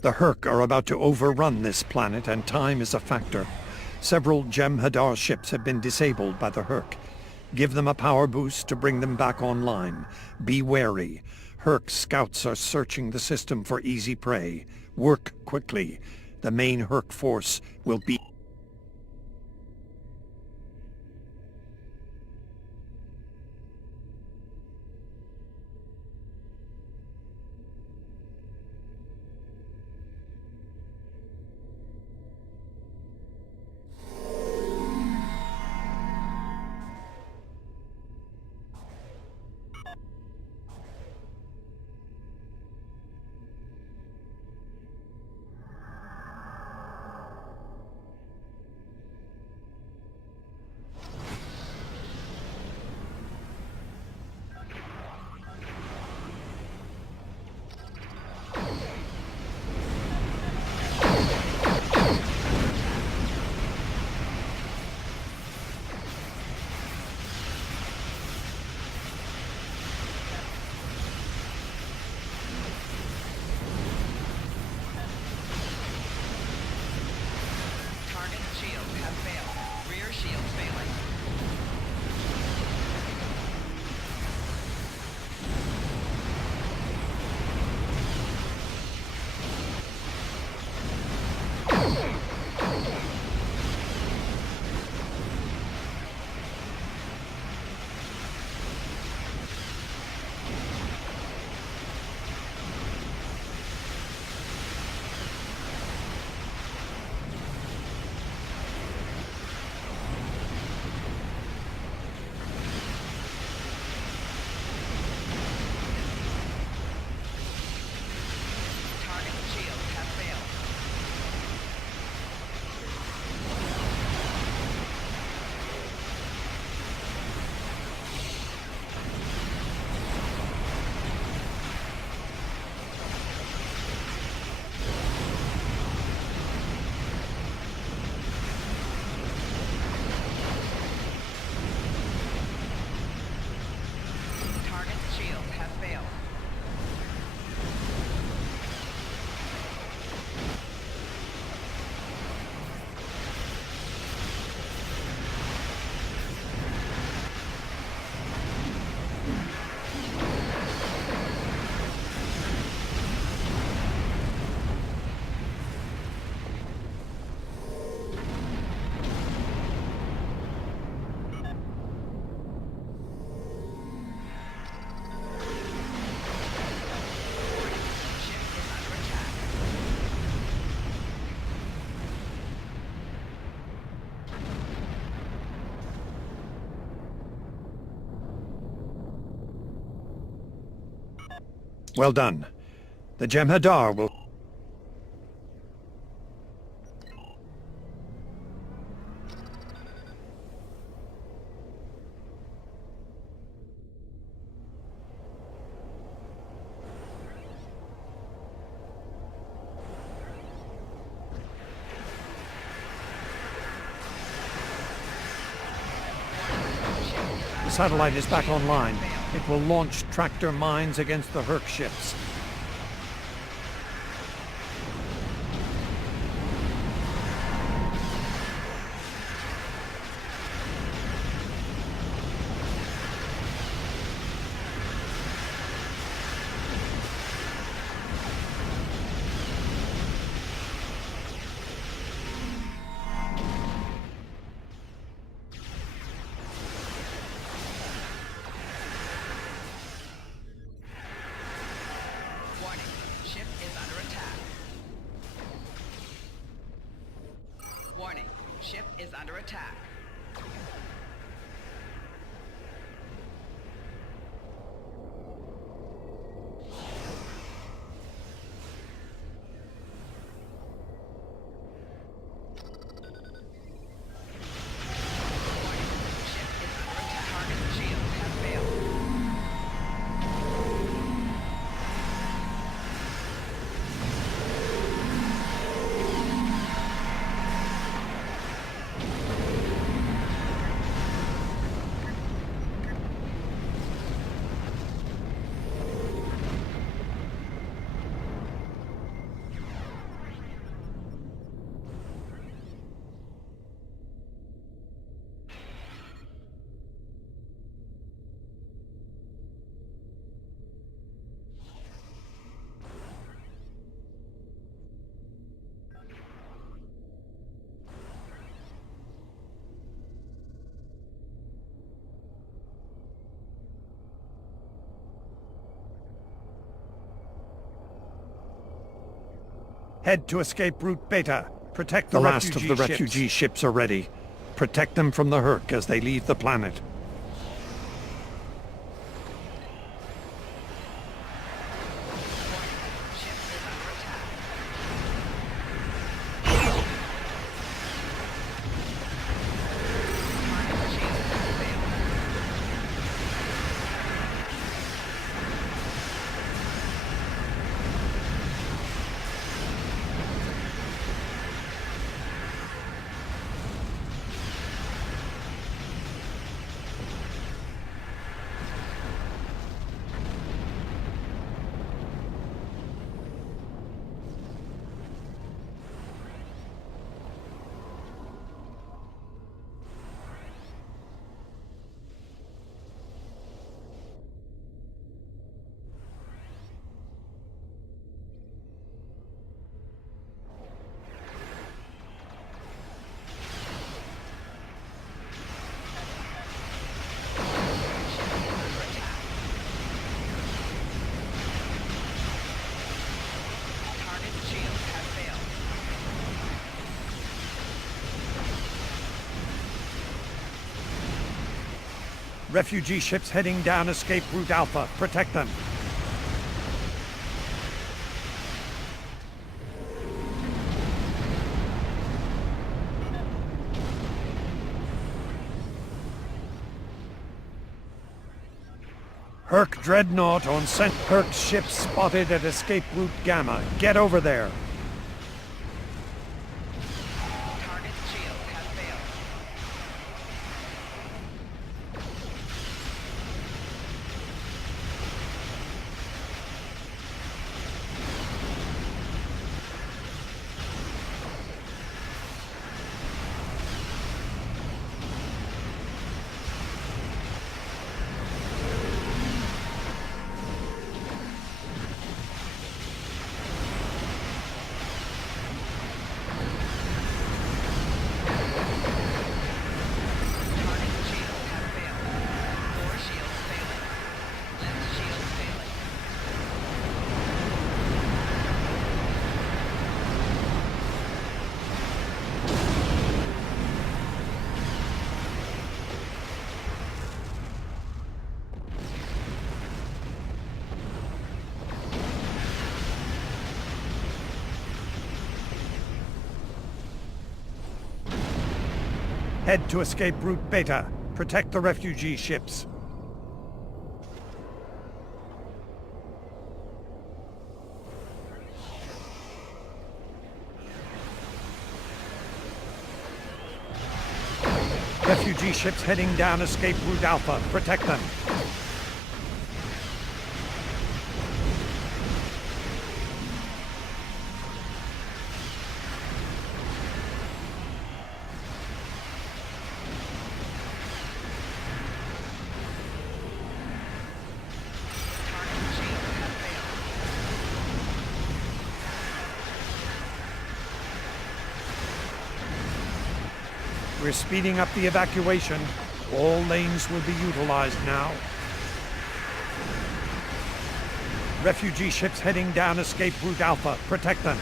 The Hurk are about to overrun this planet, and time is a factor. Several Jem'Hadar ships have been disabled by the Hurk. Give them a power boost to bring them back online. Be wary. Hurk scouts are searching the system for easy prey. Work quickly. The main Hurk force will be... Well done. The Jem'Hadar will... The satellite is back online. It will launch tractor mines against the Hurk ships. Warning, ship is under attack. Head to escape route Beta. Protect the last of the refugee ships are ready. Protect them from the Herc as they leave the planet. Refugee ships heading down escape route Alpha. Protect them. Herc Dreadnought on scent. Herc ship spotted at escape route Gamma. Get over there. Target shield has failed. Head to escape route Beta. Protect the refugee ships. Refugee ships heading down escape route Alpha. Protect them. We're speeding up the evacuation. All lanes will be utilized now. Refugee ships heading down escape route Alpha. Protect them.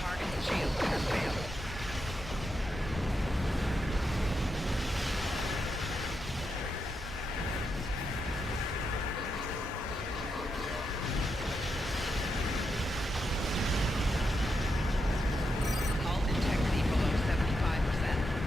Target shield has failed. Hull integrity below 75%.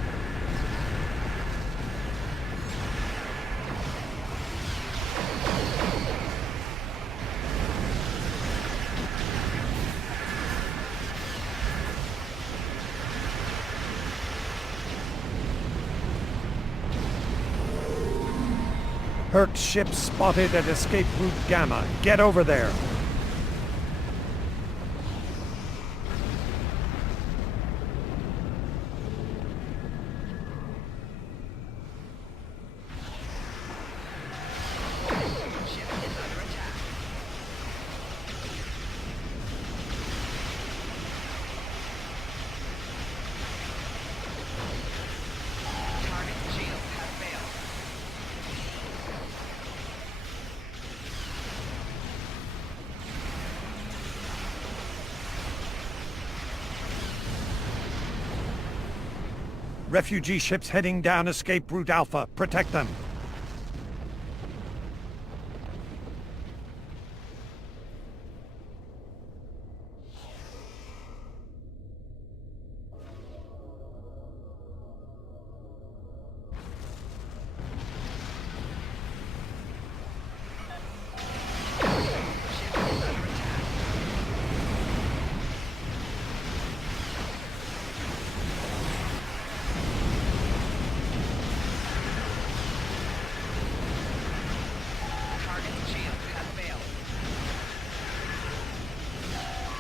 Herc ship spotted at escape route Gamma. Get over there. Ship is under attack. Target shield has failed. Refugee ships heading down escape route Alpha. Protect them. Target's shield has failed.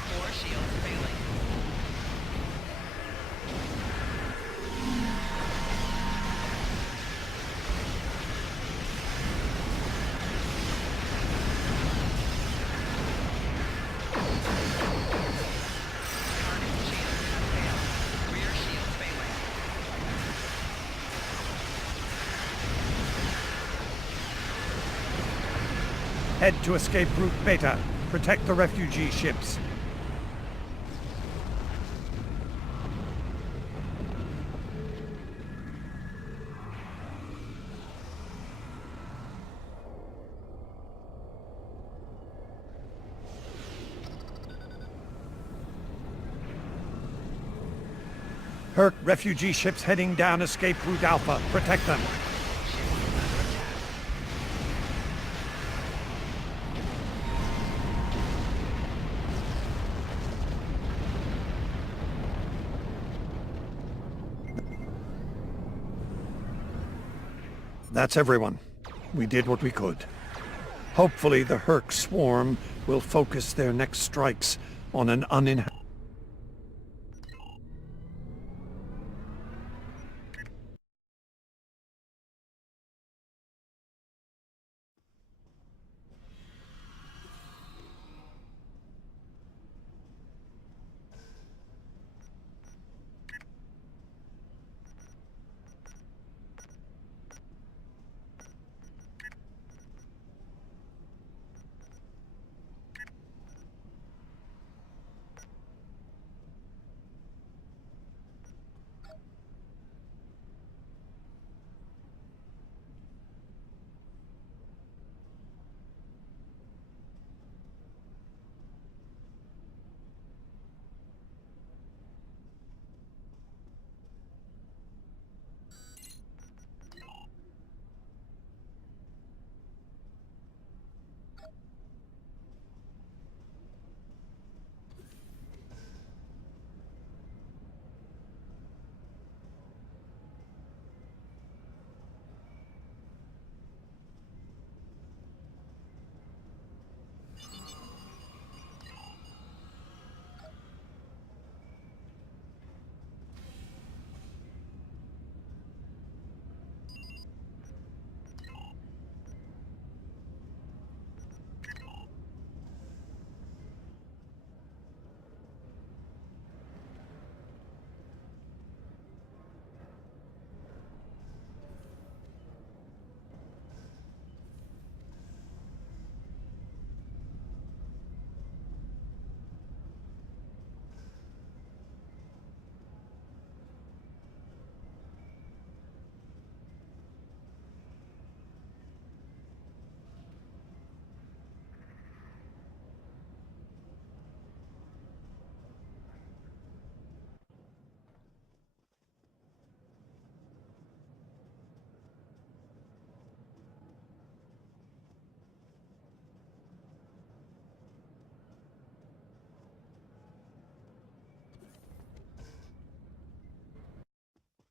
4 shields failing. Target's shield has failed. Rear shield failing. Head to escape route Beta. Protect the refugee ships. Herc, refugee ships heading down escape route Alpha. Protect them. That's everyone. We did what we could. Hopefully the Herc swarm will focus their next strikes on an uninhabited...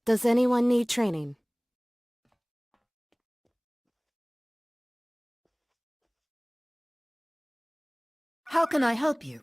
Does anyone need training? How can I help you?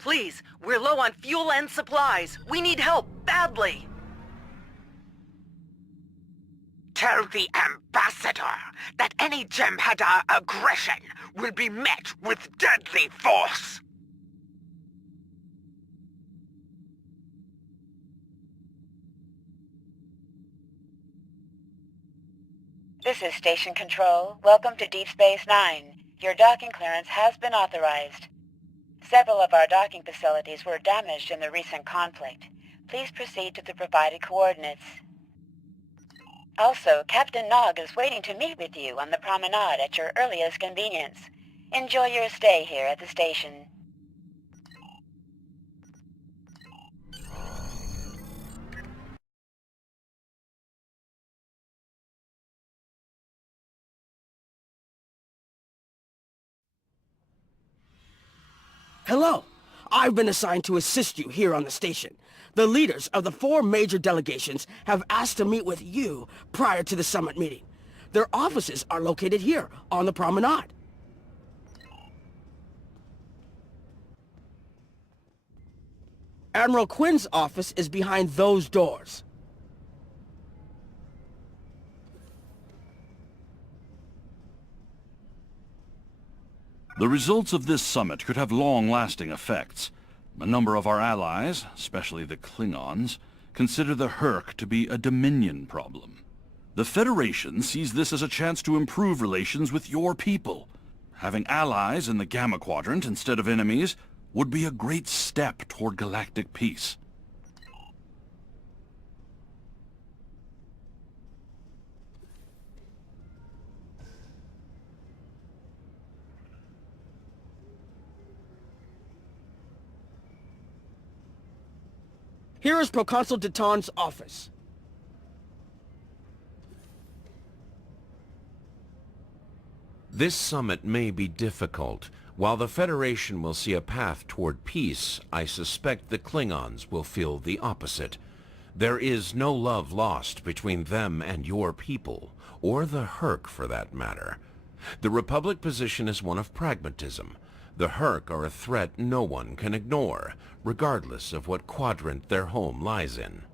Please, we're low on fuel and supplies. We need help, badly. Tell the Ambassador that any Jem'Hadar aggression will be met with deadly force. This is Station Control. Welcome to Deep Space Nine. Your docking clearance has been authorized. Several of our docking facilities were damaged in the recent conflict. Please proceed to the provided coordinates. Also, Captain Nog is waiting to meet with you on the promenade at your earliest convenience. Enjoy your stay here at the station. Hello. I've been assigned to assist you here on the station. The leaders of the 4 major delegations have asked to meet with you prior to the summit meeting. Their offices are located here on the promenade. Admiral Quinn's office is behind those doors. The results of this summit could have long-lasting effects. A number of our allies, especially the Klingons, consider the Hurk to be a Dominion problem. The Federation sees this as a chance to improve relations with your people. Having allies in the Gamma Quadrant instead of enemies would be a great step toward galactic peace. Here is Proconsul Deton's office. This summit may be difficult. While the Federation will see a path toward peace, I suspect the Klingons will feel the opposite. There is no love lost between them and your people, or the Hurk for that matter. The Republic position is one of pragmatism. The Hurk are a threat no one can ignore, regardless of what quadrant their home lies in.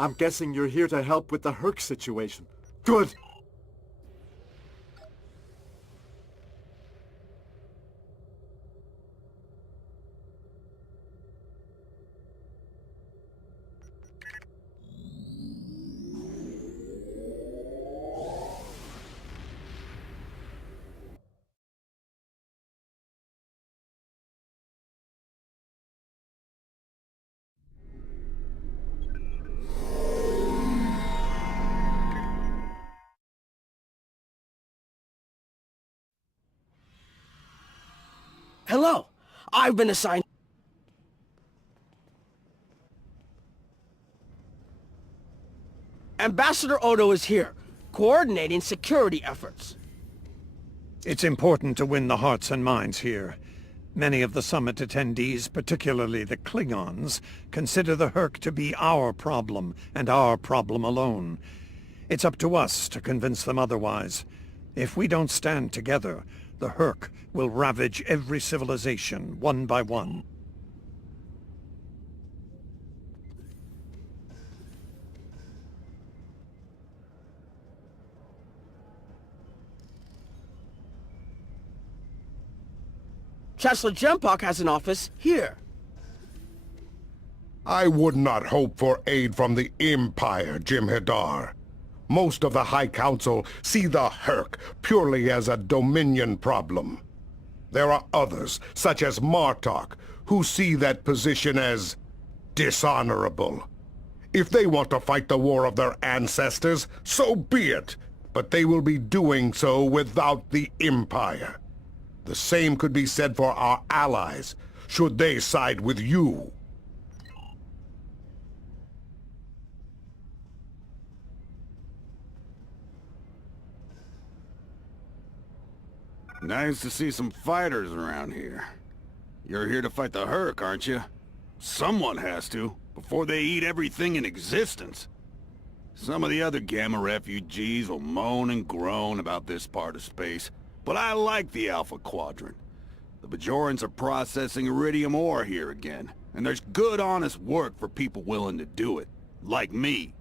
I'm guessing you're here to help with the Herc situation. Good. Hello! I've been assigned... Ambassador Odo is here, coordinating security efforts. It's important to win the hearts and minds here. Many of the summit attendees, particularly the Klingons, consider the Herc to be our problem, and our problem alone. It's up to us to convince them otherwise. If we don't stand together, the Herc will ravage every civilization, one by one. Chancellor Jempok has an office here. I would not hope for aid from the Empire, Jem'Hadar. Most of the High Council see the Herc purely as a Dominion problem. There are others, such as Martok, who see that position as dishonorable. If they want to fight the war of their ancestors, so be it, but they will be doing so without the Empire. The same could be said for our allies, should they side with you. Nice to see some fighters around here. You're here to fight the Herc, aren't you? Someone has to, before they eat everything in existence. Some of the other Gamma refugees will moan and groan about this part of space, but I like the Alpha Quadrant. The Bajorans are processing iridium ore here again, and there's good honest work for people willing to do it, like me.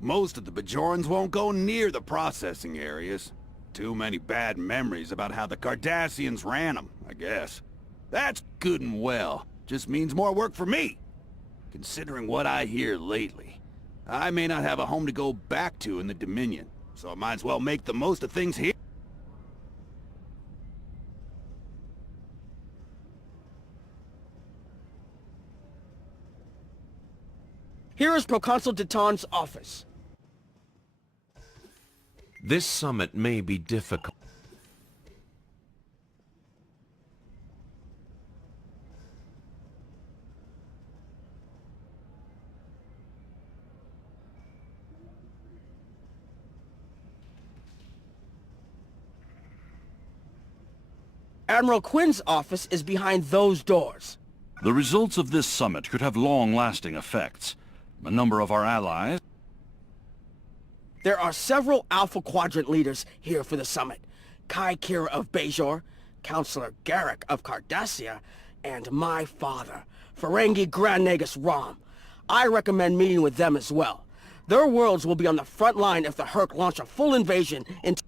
Most of the Bajorans won't go near the processing areas. Too many bad memories about how the Cardassians ran them, I guess. That's good and well. Just means more work for me. Considering what I hear lately, I may not have a home to go back to in the Dominion, so I might as well make the most of things here. Here is Proconsul Deton's office. This summit may be difficult. Admiral Quinn's office is behind those doors. The results of this summit could have long-lasting effects. A number of our allies... There are several Alpha Quadrant leaders here for the summit. Kai Kira of Bajor, Counselor Garrick of Cardassia, and my father, Ferengi Grand Nagus Rom. I recommend meeting with them as well. Their worlds will be on the front line if the Herc launch a full invasion into...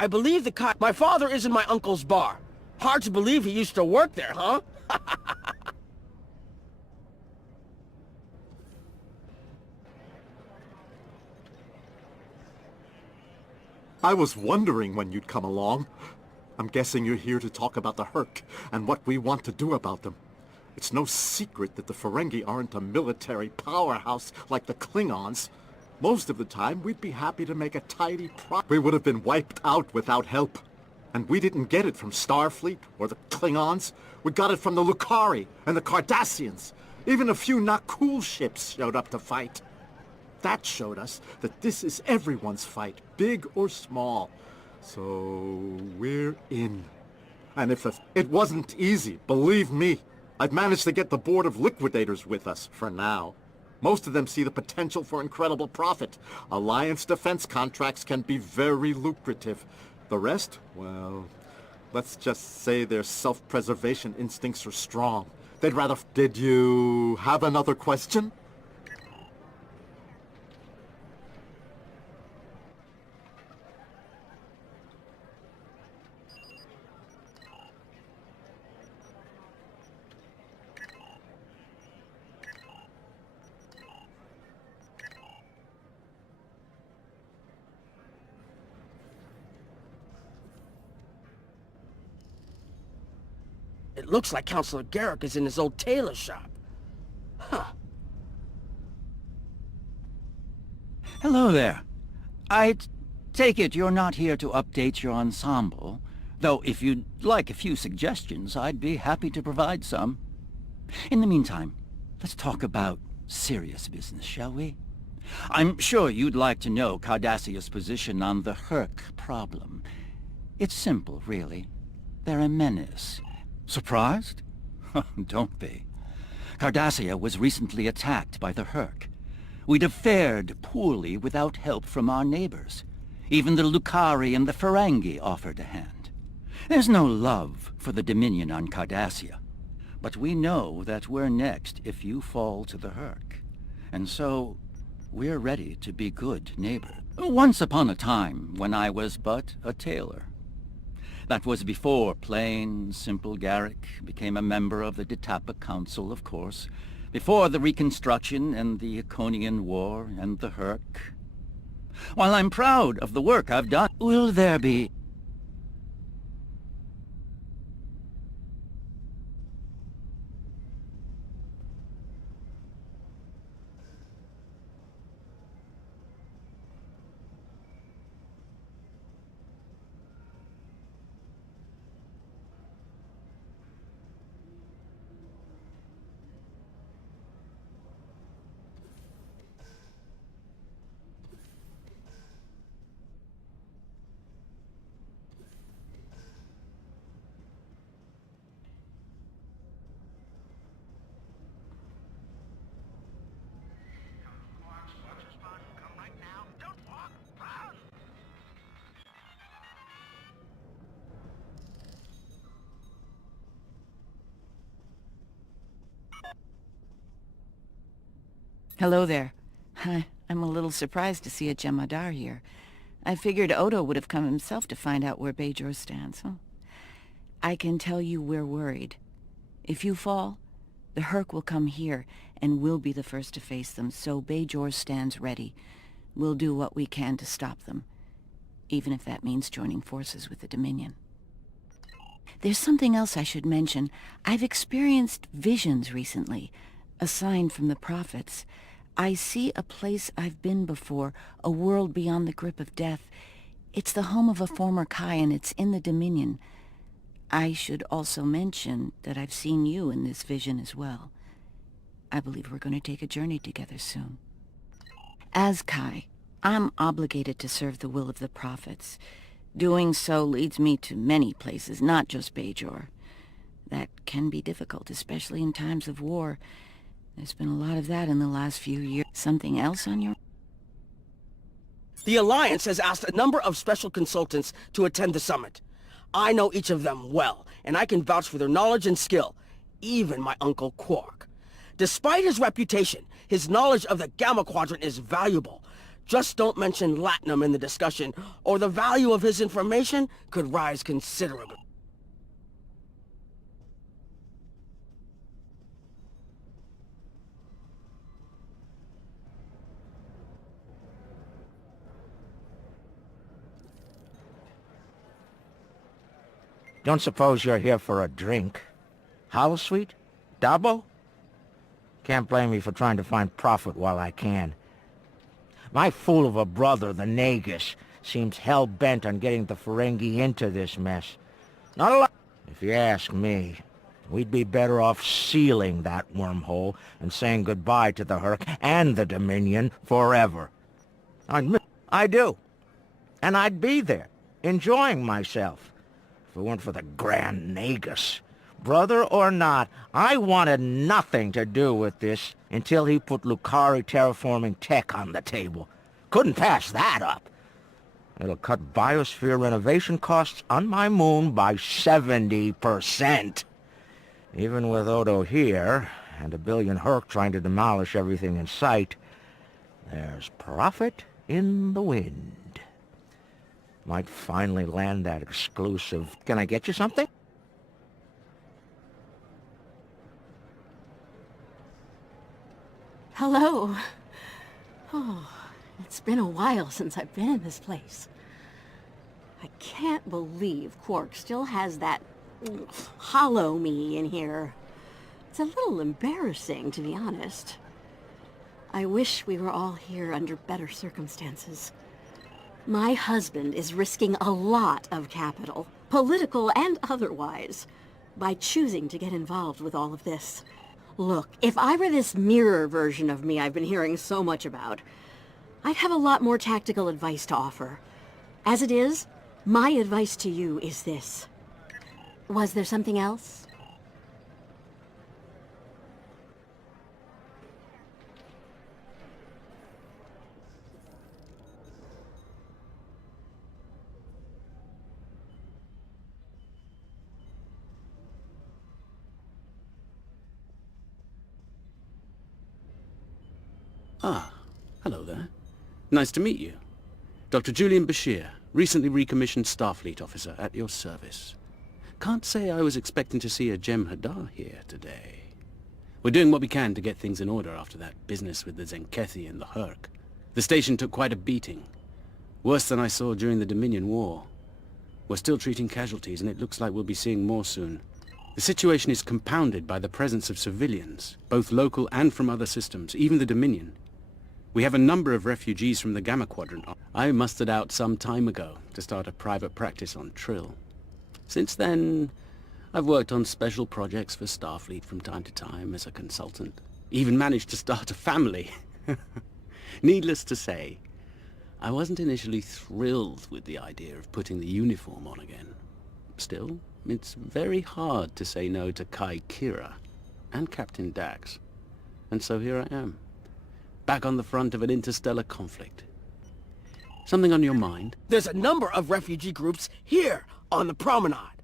I believe my father is in my uncle's bar. Hard to believe he used to work there, huh? I was wondering when you'd come along. I'm guessing you're here to talk about the Hurk and what we want to do about them. It's no secret that the Ferengi aren't a military powerhouse like the Klingons. Most of the time, we'd be happy to make a tidy We would have been wiped out without help. And we didn't get it from Starfleet or the Klingons. We got it from the Lukari and the Cardassians. Even a few not cool ships showed up to fight. That showed us that this is everyone's fight, big or small. So we're in. And if it wasn't easy, believe me, I've managed to get the Board of Liquidators with us for now. Most of them see the potential for incredible profit. Alliance defense contracts can be very lucrative. The rest, well, let's just say their self-preservation instincts are strong. They'd rather... Did you have another question? It looks like Counselor Garrick is in his old tailor shop. Huh. Hello there. I take it you're not here to update your ensemble, though if you'd like a few suggestions, I'd be happy to provide some. In the meantime, let's talk about serious business, shall we? I'm sure you'd like to know Cardassia's position on the Hurk problem. It's simple, really. They're a menace. Surprised? Don't be. Cardassia was recently attacked by the Hurk. We'd have fared poorly without help from our neighbors. Even the Lukari and the Ferengi offered a hand. There's no love for the Dominion on Cardassia. But we know that we're next if you fall to the Hurk. And so, we're ready to be good neighbors. Once upon a time, when I was but a tailor. That was before plain, simple Garrick became a member of the Detapa Council, of course. Before the Reconstruction and the Iconian War and the Hurk. While I'm proud of the work I've done, will there be... Hello there. I'm a little surprised to see a Jem'Hadar here. I figured Odo would have come himself to find out where Bajor stands. I can tell you we're worried. If you fall, the Hurk will come here, and we'll be the first to face them, so Bajor stands ready. We'll do what we can to stop them, even if that means joining forces with the Dominion. There's something else I should mention. I've experienced visions recently, a sign from the prophets. I see a place I've been before, a world beyond the grip of death. It's the home of a former Kai, and it's in the Dominion. I should also mention that I've seen you in this vision as well. I believe we're going to take a journey together soon. As Kai, I'm obligated to serve the will of the prophets. Doing so leads me to many places, not just Bajor. That can be difficult, especially in times of war. There's been a lot of that in the last few years. Something else on your... The Alliance has asked a number of special consultants to attend the summit. I know each of them well, and I can vouch for their knowledge and skill. Even my Uncle Quark. Despite his reputation, his knowledge of the Gamma Quadrant is valuable. Just don't mention Latinum in the discussion, or the value of his information could rise considerably. Don't suppose you're here for a drink? Holosuite? Dabo? Can't blame me for trying to find profit while I can. My fool of a brother, the Nagus, seems hell-bent on getting the Ferengi into this mess. Not a lot. If you ask me, we'd be better off sealing that wormhole and saying goodbye to the Hurk and the Dominion forever. I do. And I'd be there, enjoying myself, if it weren't for the Grand Nagus. Brother or not, I wanted nothing to do with this until he put Lukari terraforming tech on the table. Couldn't pass that up. It'll cut biosphere renovation costs on my moon by 70%. Even with Odo here, and a billion Hurk trying to demolish everything in sight, there's profit in the wind. Might finally land that exclusive. Can I get you something? Hello. Oh, it's been a while since I've been in this place. I can't believe Quark still has that hollow me in here. It's a little embarrassing, to be honest. I wish we were all here under better circumstances. My husband is risking a lot of capital, political and otherwise, by choosing to get involved with all of this. Look, if I were this mirror version of me I've been hearing so much about, I'd have a lot more tactical advice to offer. As it is, my advice to you is this. Was there something else? Ah, hello there. Nice to meet you. Dr. Julian Bashir, recently recommissioned Starfleet officer at your service. Can't say I was expecting to see a Jem'Hadar here today. We're doing what we can to get things in order after that business with the Zenkethi and the Hurk. The station took quite a beating. Worse than I saw during the Dominion War. We're still treating casualties, and it looks like we'll be seeing more soon. The situation is compounded by the presence of civilians, both local and from other systems, even the Dominion. We have a number of refugees from the Gamma Quadrant. I mustered out some time ago to start a private practice on Trill. Since then, I've worked on special projects for Starfleet from time to time as a consultant. Even managed to start a family. Needless to say, I wasn't initially thrilled with the idea of putting the uniform on again. Still, it's very hard to say no to Kai Kira and Captain Dax. And so here I am, back on the front of an interstellar conflict. Something on your mind? There's a number of refugee groups here on the promenade.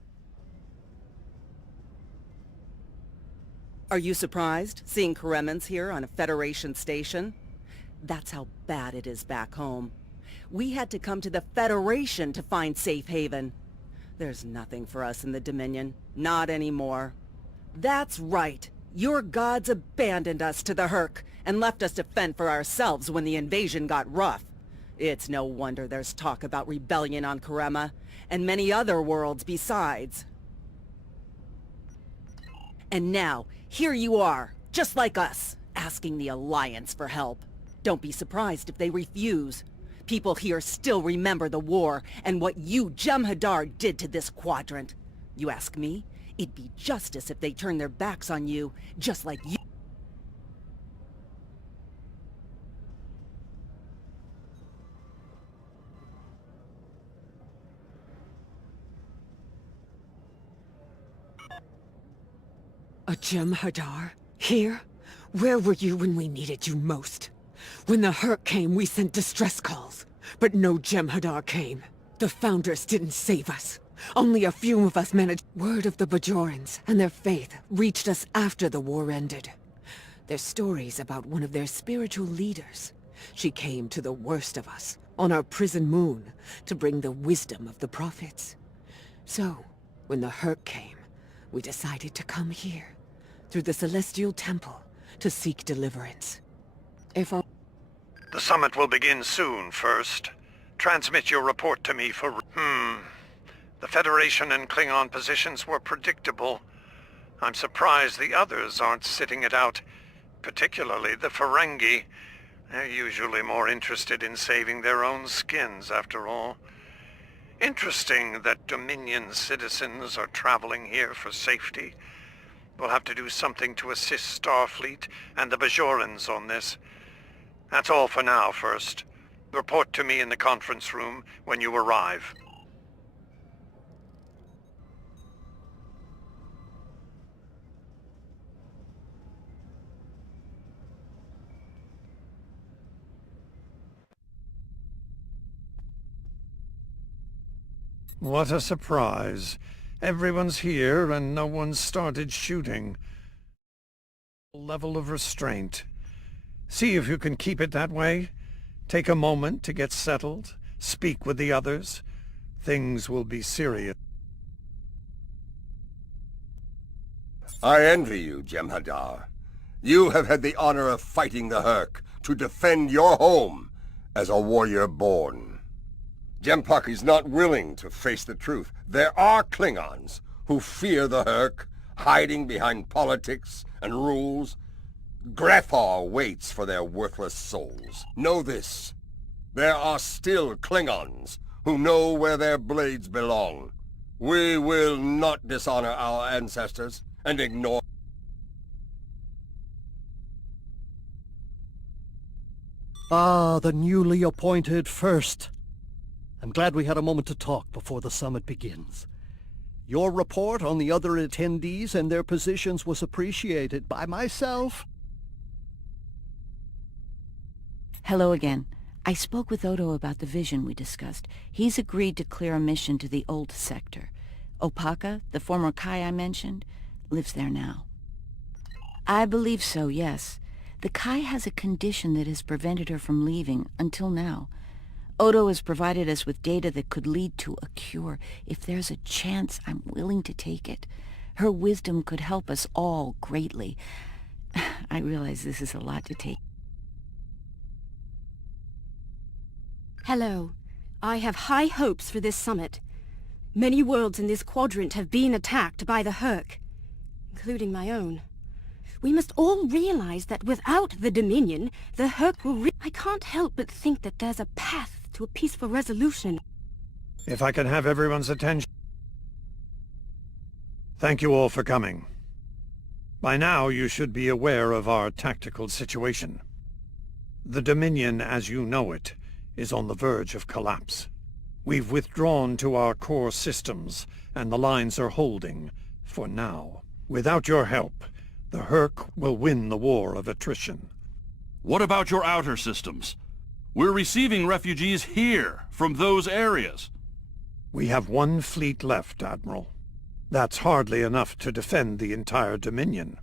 Are you surprised, seeing Karemans here on a Federation station? That's how bad it is back home. We had to come to the Federation to find safe haven. There's nothing for us in the Dominion. Not anymore. That's right. Your gods abandoned us to the Hurk and left us to fend for ourselves when the invasion got rough. It's no wonder there's talk about rebellion on Karema, and many other worlds besides. And now, here you are, just like us, asking the Alliance for help. Don't be surprised if they refuse. People here still remember the war and what you, Jem'Hadar, did to this quadrant. You ask me, it'd be justice if they turned their backs on you, just like you. A Jem'Hadar? Here? Where were you when we needed you most? When the Hurk came, we sent distress calls. But no Jem'Hadar came. The Foundress didn't save us. Only a few of us managed. Word of the Bajorans and their faith reached us after the war ended. Their stories about one of their spiritual leaders. She came to the worst of us, on our prison moon, to bring the wisdom of the prophets. So, when the Herc came, we decided to come here, through the Celestial Temple, to seek deliverance. If our... The summit will begin soon, First. Transmit your report to me for... The Federation and Klingon positions were predictable. I'm surprised the others aren't sitting it out, particularly the Ferengi. They're usually more interested in saving their own skins, after all. Interesting that Dominion citizens are traveling here for safety. We'll have to do something to assist Starfleet and the Bajorans on this. That's all for now, First. Report to me in the conference room when you arrive. What a surprise. Everyone's here and no one's started shooting. Level of restraint. See if you can keep it that way. Take a moment to get settled. Speak with the others. Things will be serious. I envy you, Jem'Hadar. You have had the honor of fighting the Herc to defend your home as a warrior born. Jem'Puck is not willing to face the truth. There are Klingons who fear the Herc, hiding behind politics and rules. Grethar waits for their worthless souls. Know this. There are still Klingons who know where their blades belong. We will not dishonor our ancestors and ignore... Ah, the newly appointed First. I'm glad we had a moment to talk before the summit begins. Your report on the other attendees and their positions was appreciated by myself. Hello again. I spoke with Odo about the vision we discussed. He's agreed to clear a mission to the old sector. Opaka, the former Kai I mentioned, lives there now. I believe so, yes. The Kai has a condition that has prevented her from leaving until now. Odo has provided us with data that could lead to a cure. If there's a chance, I'm willing to take it. Her wisdom could help us all greatly. I realize this is a lot to take. Hello. I have high hopes for this summit. Many worlds in this quadrant have been attacked by the Herc, including my own. We must all realize that without the Dominion, the Herc will I can't help but think that there's a path to a peaceful resolution. If I can have everyone's attention. Thank you all for coming. By now, you should be aware of our tactical situation. The Dominion, as you know it, is on the verge of collapse. We've withdrawn to our core systems, and the lines are holding, for now. Without your help, the Herc will win the war of attrition. What about your outer systems? We're receiving refugees here, from those areas. We have one fleet left, Admiral. That's hardly enough to defend the entire Dominion.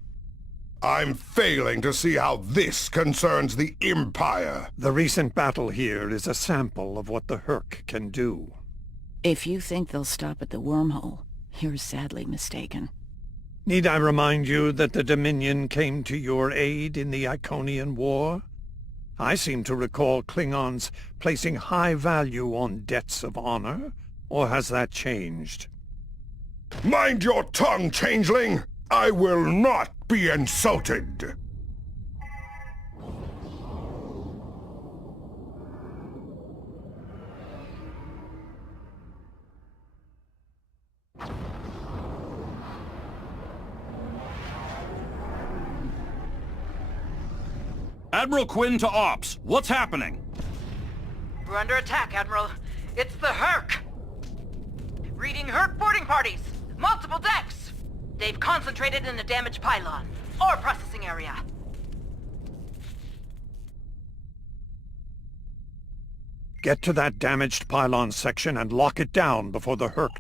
I'm failing to see how this concerns the Empire. The recent battle here is a sample of what the Herc can do. If you think they'll stop at the wormhole, you're sadly mistaken. Need I remind you that the Dominion came to your aid in the Iconian War? I seem to recall Klingons placing high value on debts of honor, or has that changed? Mind your tongue, changeling! I will not be insulted! Admiral Quinn to Ops. What's happening? We're under attack, Admiral. It's the Herc! Reading Herc boarding parties! Multiple decks! They've concentrated in the damaged pylon. Ore processing area. Get to that damaged pylon section and lock it down before the Herc...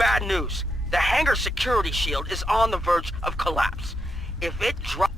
Bad news. The hangar security shield is on the verge of collapse. If it drops...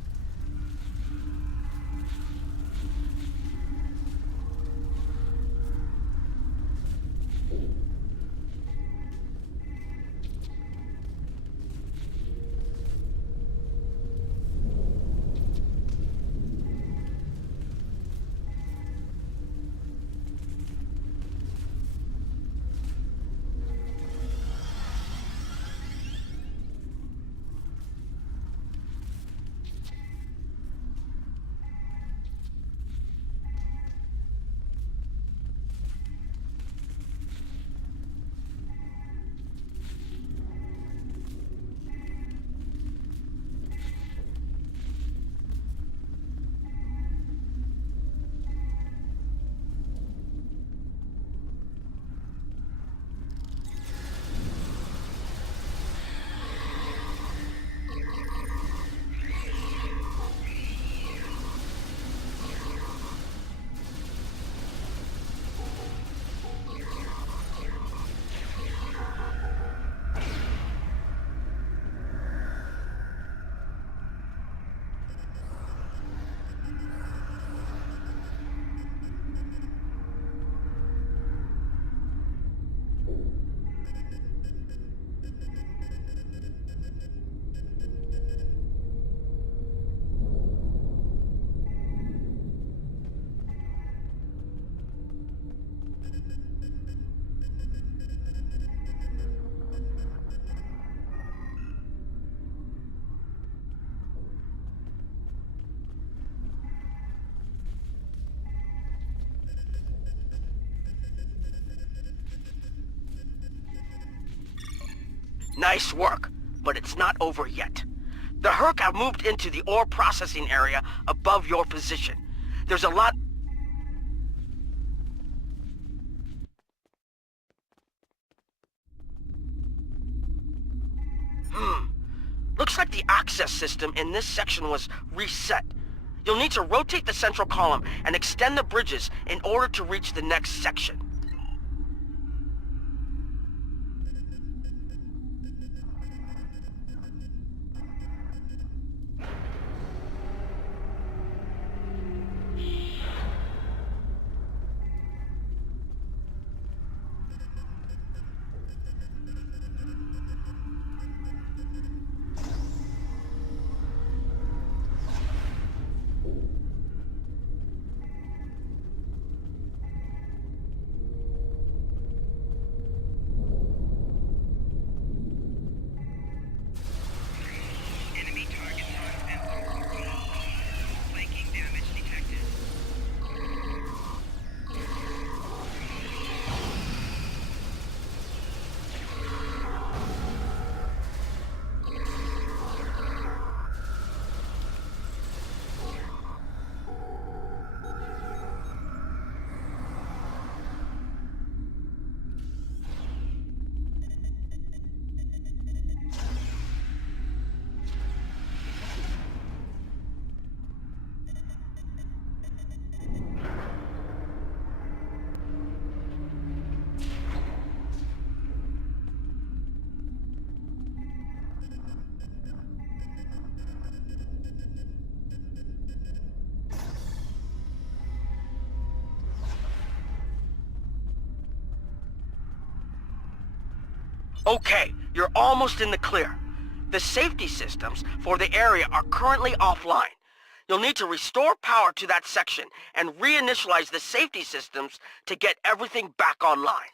Nice work, but it's not over yet. The Herc have moved into the ore processing area above your position. There's a lot... Looks like the access system in this section was reset. You'll need to rotate the central column and extend the bridges in order to reach the next section. Okay, you're almost in the clear. The safety systems for the area are currently offline. You'll need to restore power to that section and reinitialize the safety systems to get everything back online.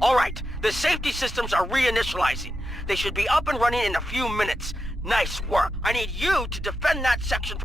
All right, the safety systems are reinitializing. They should be up and running in a few minutes. Nice work. I need you to defend that section.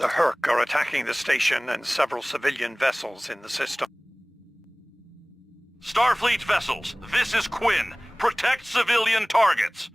The Herc are attacking the station and several civilian vessels in the system. Starfleet vessels, this is Quinn. Protect civilian targets.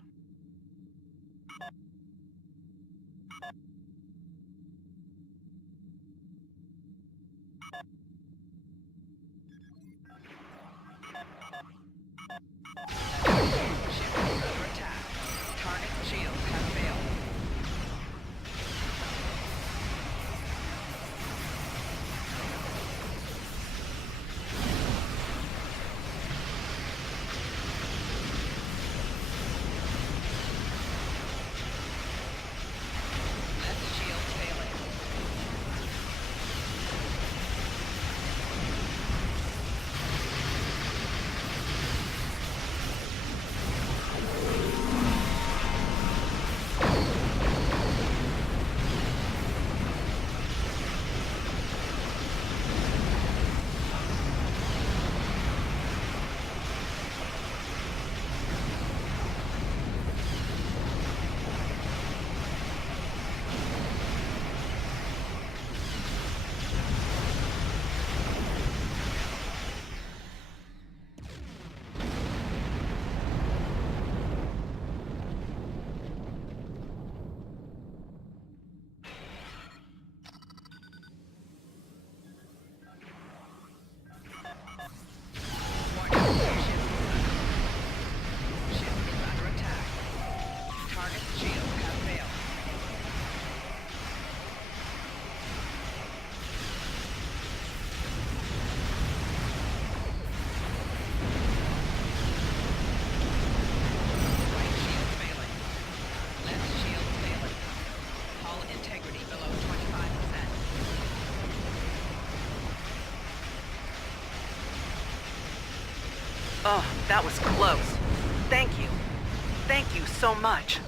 Oh, that was close. Thank you. Thank you so much.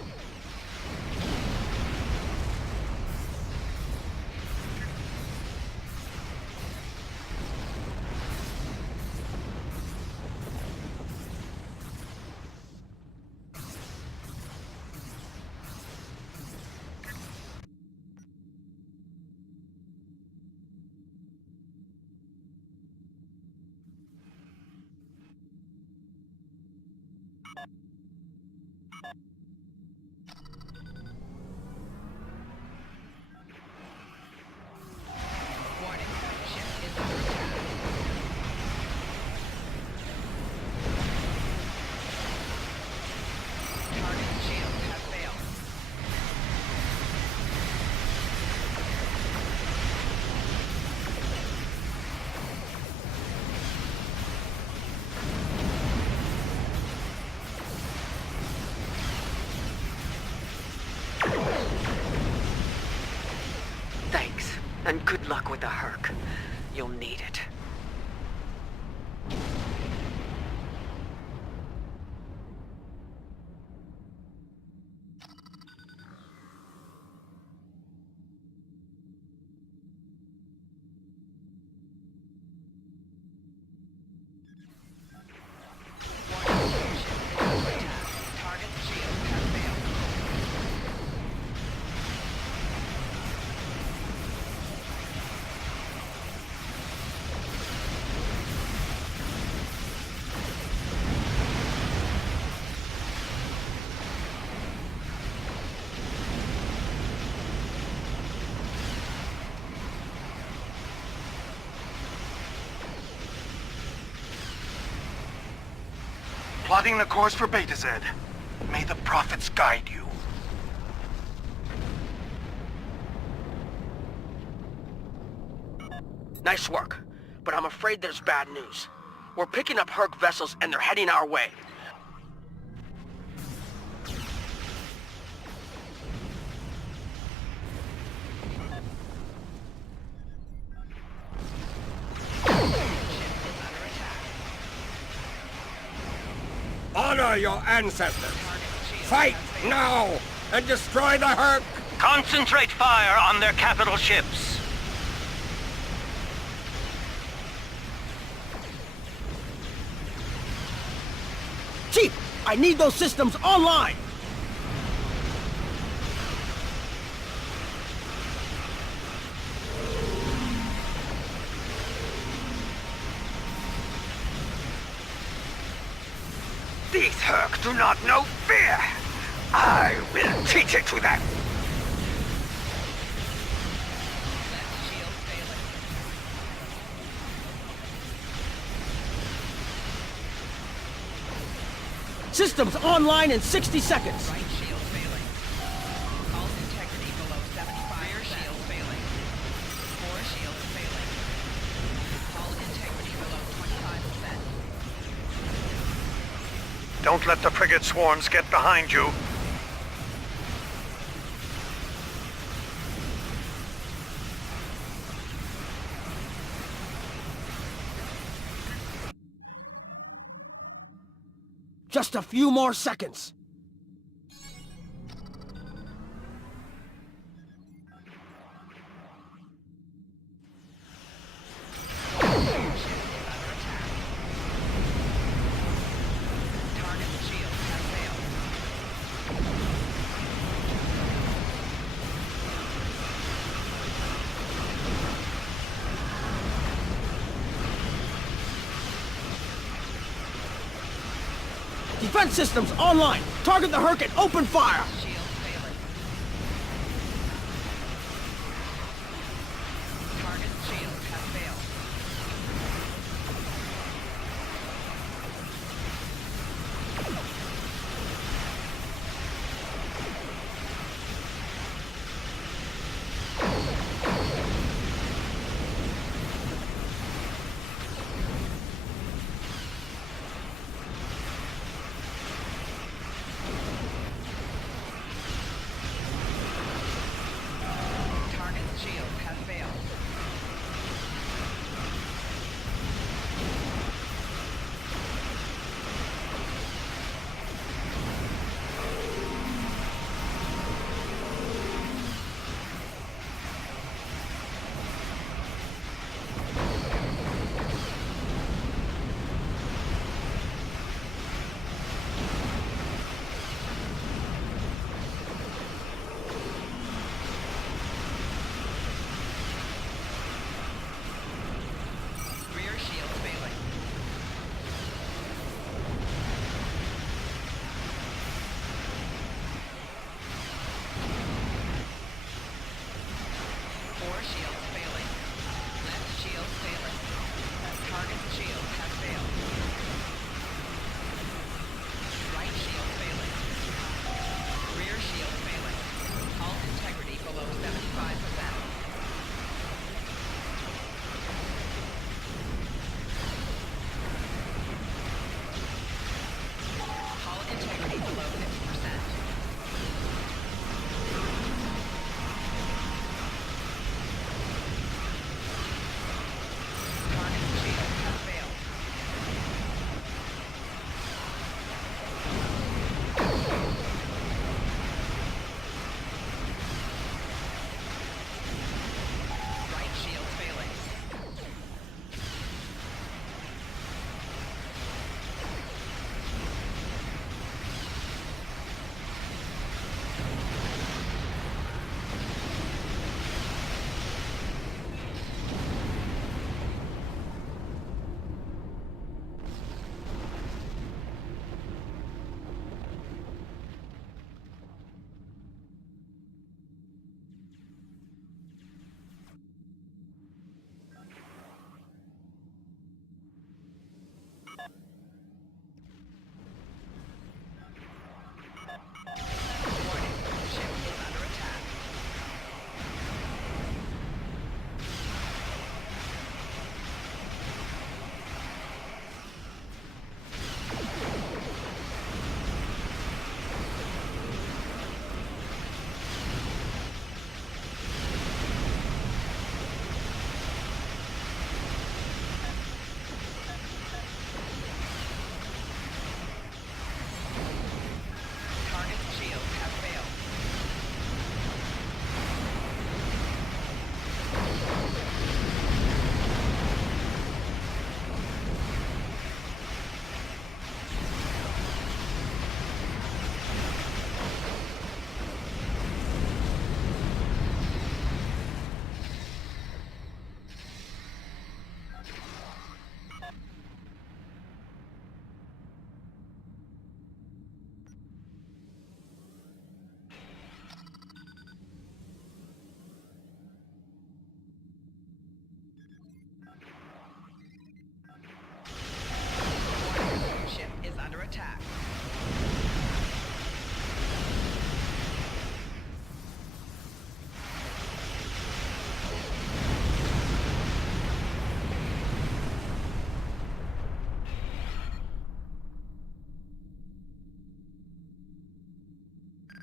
Thanks, and good luck with the Herc. You'll need it. Plotting the course for Beta Z. May the prophets guide you. Nice work, but I'm afraid there's bad news. We're picking up Herc vessels and they're heading our way. Honor your ancestors. Fight now and destroy the Herc. Concentrate fire on their capital ships. Chief, I need those systems online! These Herc do not know fear! I will teach it to them! Systems online in 60 seconds. Right shield failing. Hull integrity below 75. Rear shield failing. Core shield failing. Hull integrity below 25%. Don't let the frigate swarms get behind you. Just a few more seconds. Defense systems online. Target the Herc and open fire. Shield failing. Target shields have failed.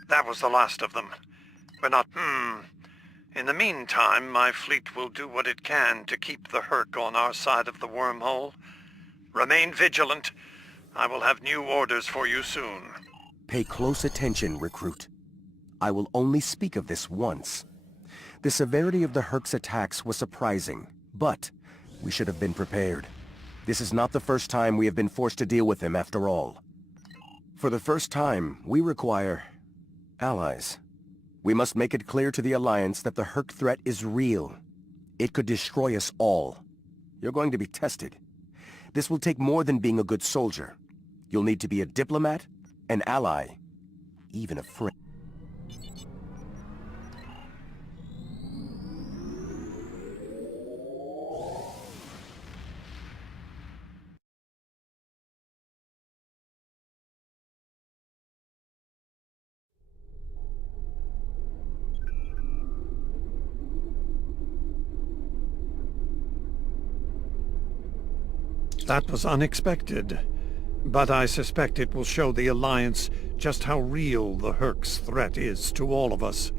That was the last of them. We're not... In the meantime, my fleet will do what it can to keep the Herc on our side of the wormhole. Remain vigilant. I will have new orders for you soon. Pay close attention, recruit. I will only speak of this once. The severity of the Herc's attacks was surprising, but we should have been prepared. This is not the first time we have been forced to deal with him, after all. For the first time, we require allies. We must make it clear to the Alliance that the Herc threat is real. It could destroy us all. You're going to be tested. This will take more than being a good soldier. You'll need to be a diplomat, an ally, even a friend. That was unexpected, but I suspect it will show the Alliance just how real the Herc's threat is to all of us.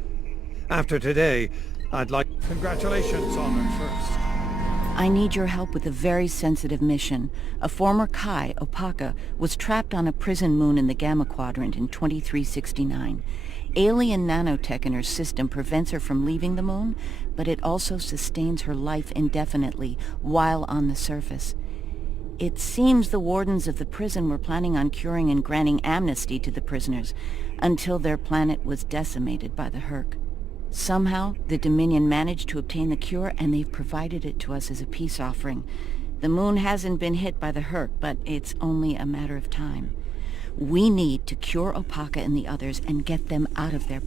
After today, I'd like... Congratulations, Honored First. I need your help with a very sensitive mission. A former Kai, Opaka, was trapped on a prison moon in the Gamma Quadrant in 2369. Alien nanotech in her system prevents her from leaving the moon, but it also sustains her life indefinitely while on the surface. It seems the wardens of the prison were planning on curing and granting amnesty to the prisoners until their planet was decimated by the Herc. Somehow, the Dominion managed to obtain the cure, and they've provided it to us as a peace offering. The moon hasn't been hit by the Herc, but it's only a matter of time. We need to cure Opaka and the others and get them out of their